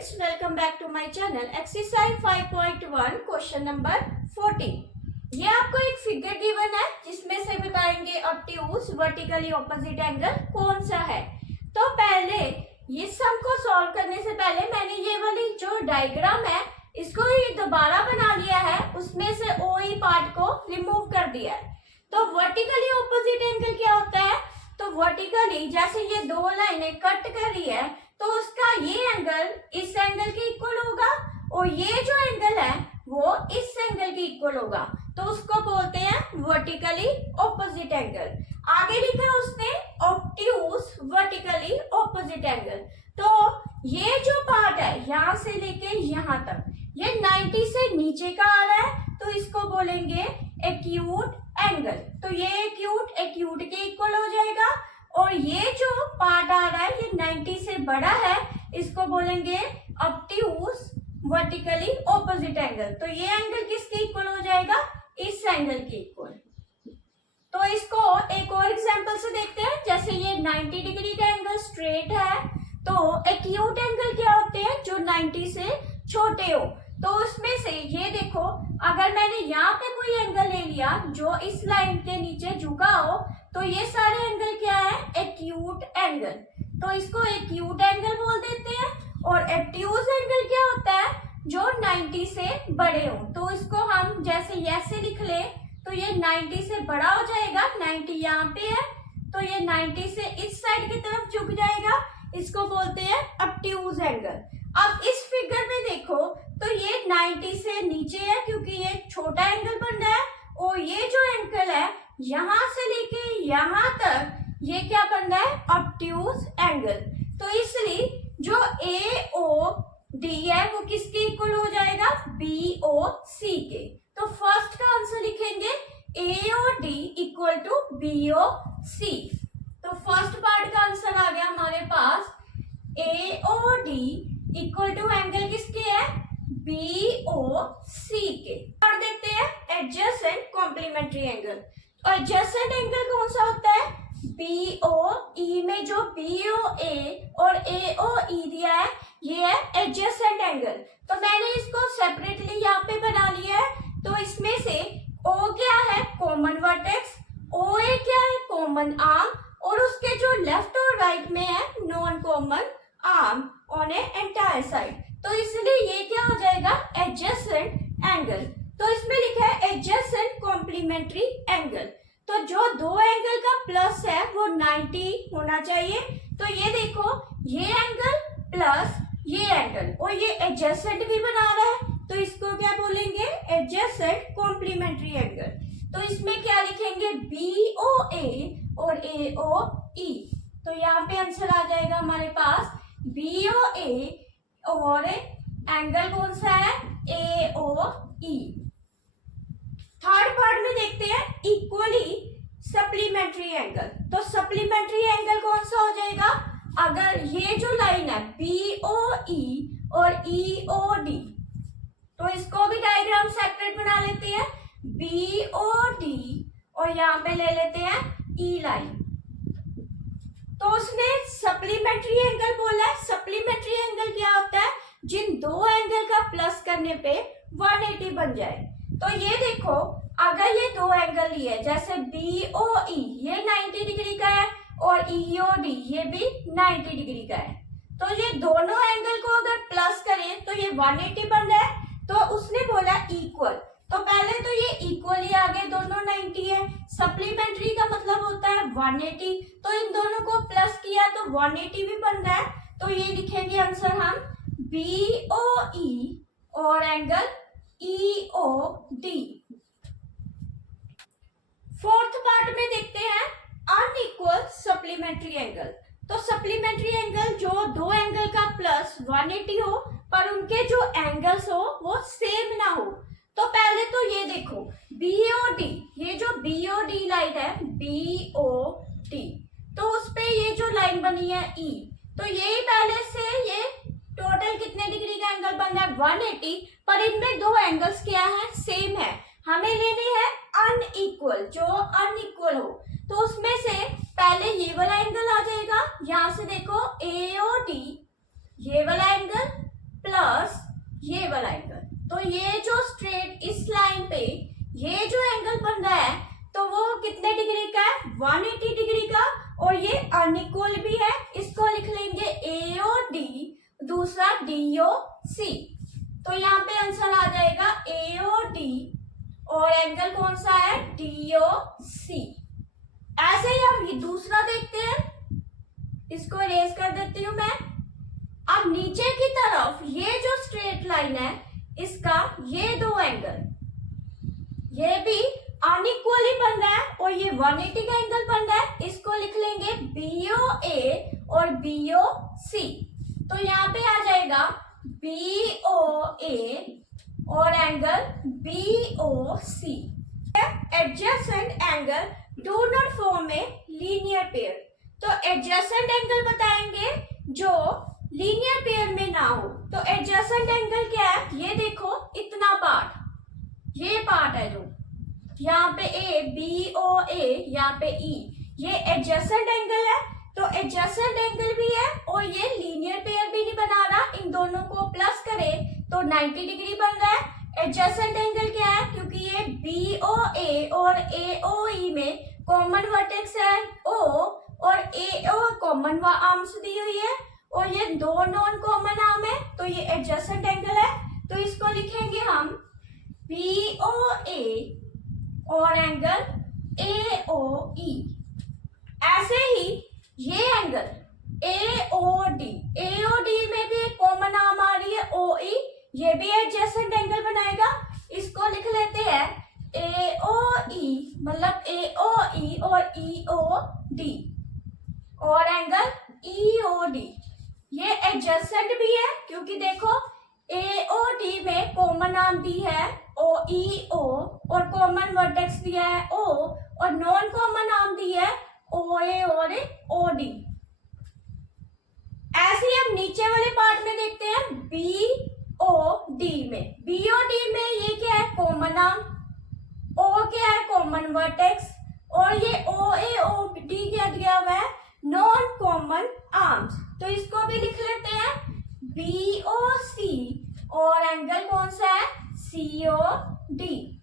Students, welcome back to my channel. Exercise 5.1 question number 14। ये आपको एक फिगर गिवन है जिसमें से बताएंगे ऑब्ट्यूज वर्टिकली ऑपोजिट एंगल कौन सा है। तो पहले ये सम को सॉल्व करने से पहले मैंने ये वाली जो डायग्राम है इसको ही दोबारा बना लिया है, उसमें से OE पार्ट को रिमूव कर दिया है। तो वर्टिकली ऑपोजिट एंगल क्या होता है? तो वर्टिकली जैसे ये दो लाइनें कट कर रही है तो उसका ये एंगल इस एंगल के इक्वल होगा और ये जो एंगल है वो इस एंगल के इक्वल होगा, तो उसको बोलते हैं वर्टिकली ऑपोजिट एंगल। आगे लिखा उसने ऑब्ट्यूज वर्टिकली ऑपोजिट एंगल। तो ये जो पार्ट है यहाँ से लेके यहाँ तक ये 90 से नीचे का आ रहा है, तो इसको बोलेंगे एक्यूट एंगल। तो ये एक्यूट के इक्वल हो जाएगा और ये जो पार्ट आ रहा है ये 90 से बड़ा है, इसको बोलेंगे ऑब्ट्यूज वर्टिकली ऑपोजिट एंगल। तो ये एंगल किसके इक्वल हो जाएगा? इस एंगल के इक्वल। तो इसको एक और एग्जांपल से देखते हैं। जैसे ये 90 डिग्री का एंगल स्ट्रेट है, तो एक्यूट एंगल क्या होते हैं? जो 90 से छोटे हो। तो उसमें से ये देखो, अगर मैंने यहाँ पे कोई एंगल ले लिया जो इस लाइन के नीचे झुका हो, तो ये सारे एंगल क्या है? Acute angle. तो इसको एक्यूट एंगल बोल देते हैं। और ऑब्ट्यूज एंगल क्या होता है? जो 90 से बड़े हो। तो इसको हम जैसे ऐसे लिख ले तो ये 90 से बड़ा हो जाएगा, 90 यहाँ पे है तो ये 90 से इस साइड की तरफ झुक जाएगा, इसको बोलते हैं ऑब्ट्यूज एंगल। अब इस फिगर में देखो तो ये 90 से नीचे है क्योंकि ये छोटा एंगल बन रहा है, और ये जो एंगल है यहाँ से लेके यहाँ तक ये क्या बन रहा है? Obtuse angle. तो इसलिए जो AOD है वो किसके इक्वल हो जाएगा? BOC के। तो फर्स्ट का आंसर लिखेंगे AOD इक्वल टू BOC। तो फर्स्ट पार्ट का आंसर आ गया हमारे पास AOD इक्वल टू एंगल किसके है? BOC के। और देखते हैं एडजेसेंट कॉम्प्लीमेंट्री एंगल। तो एडजेसेंट एंगल कौन सा होता है? BOE में जो BOA और AOE दिया है ये है एडजेसेंट एंगल। तो मैंने इसको सेपरेटली यहाँ पे बना लिया है। तो इसमें से O क्या है? Common vertex. OA क्या है? Common arm. और उसके जो लेफ्ट और राइट में है non common arm on A entire side. तो इसलिए ये क्या हो जाएगा? Adjacent angle. तो इसमें लिखा है एडजेसेंट कॉम्प्लीमेंट्री एंगल। तो जो दो एंगल का प्लस है वो 90 होना चाहिए। तो ये देखो, ये एंगल प्लस ये एंगल और ये एडजेसेंट भी बना रहा है, तो इसको क्या बोलेंगे? Adjacent complementary angle. तो इसमें क्या लिखेंगे? BOA और AOE। तो यहाँ पे आंसर आ जाएगा हमारे पास BOA और एंगल कौन सा है? AOE। थर्ड पार्ट में देखते हैं इक्वली सप्लीमेंट्री एंगल। तो सप्लीमेंट्री एंगल कौन सा हो जाएगा? अगर ये जो लाइन है BOE और EOD, तो इसको भी डायग्राम सेपरेट बना लेते हैं। BOD और यहाँ पे ले लेते हैं E लाइन। तो उसने सप्लीमेंट्री एंगल बोला है। सप्लीमेंट्री एंगल क्या होता है? जिन दो एंगल का प्लस करने पे 180 बन जाए। तो ये देखो, अगर ये दो एंगल लिए जैसे BOE ये 90 डिग्री का है और EOD ये भी 90 डिग्री का है, तो ये दोनों एंगल को अगर प्लस करें तो ये 180 बन रहा है। तो उसने बोला इक्वल, तो पहले तो ये इक्वल ही आ गए, दोनों 90 है। सप्लीमेंट्री का मतलब होता है 180, तो इन दोनों को प्लस किया तो 180 भी बन रहा है। तो ये लिखेंगे आंसर हम BOE और एंगल EOD। फोर्थ पार्ट में देखते हैं अनइक्वल सप्लीमेंट्री एंगल। तो सप्लीमेंट्री एंगल जो दो एंगल का प्लस 180 हो पर उनके जो एंगल्स हो वो सेम ना हो। तो पहले तो ये देखो BOD, ये जो BOD लाइन है BOD, तो उस पे ये जो लाइन बनी है E, तो यही पहले से ये टोटल कितने डिग्री का एंगल बन रहा है? 180। पर इनमें दो एंगल्स क्या है? सेम है। हमें लेने हैं अनइक्वल, जो अनइक्वल हो। तो उसमें से पहले ये वाला एंगल आ जाएगा, यहाँ से देखो AOD ये वाला एंगल दूसरा DOC। तो यहाँ पे आंसर आ जाएगा AOD और एंगल कौन सा है DOC। ऐसे ही हम ये दूसरा देखते हैं, इसको इरेज कर देती हूं मैं। अब नीचे की तरफ ये जो स्ट्रेट लाइन है इसका ये दो एंगल, ये भी अनइक्वली बन रहा है और ये 180 का एंगल बन रहा है, इसको लिख लेंगे BOA और BOC। तो यहाँ पे आ जाएगा BOA और angle BOC। Adjacent angle do not form a linear pair. तो एडजेसेंट एंगल बताएंगे जो लीनियर पेयर में ना हो। तो एडजेसेंट एंगल क्या है, ये देखो इतना पार्ट, ये पार्ट है जो यहाँ पे A BOA, यहाँ पे E, ये एडजेसेंट एंगल है। तो एडजेसेंट एंगल भी है और ये लीनियर पेयर भी नहीं बना रहा, इन दोनों को प्लस करें तो 90 डिग्री बन रहा है। एडजेसेंट एंगल क्या है, क्योंकि ये BOA और AOE में कॉमन वर्टेक्स है O और AO कॉमन आर्म्स दी हुई है और ये दो नॉन कॉमन आर्म है, तो ये एडजेसेंट एंगल है। तो इसको लिखेंगे हम BOA और एंगल AOE। ऐसे ही ये एंगल AOD में भी एक कॉमन आर्म आ रही है OE, ये भी एडजेसेंट एंगल बनाएगा। इसको लिख लेते हैं AOE, मतलब AOE और EOD और एंगल EOD। ये एडजेसेंट भी है क्योंकि देखो AOD में कॉमन आर्म दी है OEO और कॉमन वर्टेक्स दिया है O और नॉन कॉमन आर्म दी है OA और OD। ऐसे ही हम नीचे वाले पार्ट में देखते हैं BOD में। BOD में ये क्या है, कॉमन आर्म, O क्या है, कॉमन वर्टेक्स, और ये OA OD क्या दिया हुआ है, नॉन कॉमन आर्म्स। तो इसको भी लिख लेते हैं BOC और एंगल कौन सा है COD।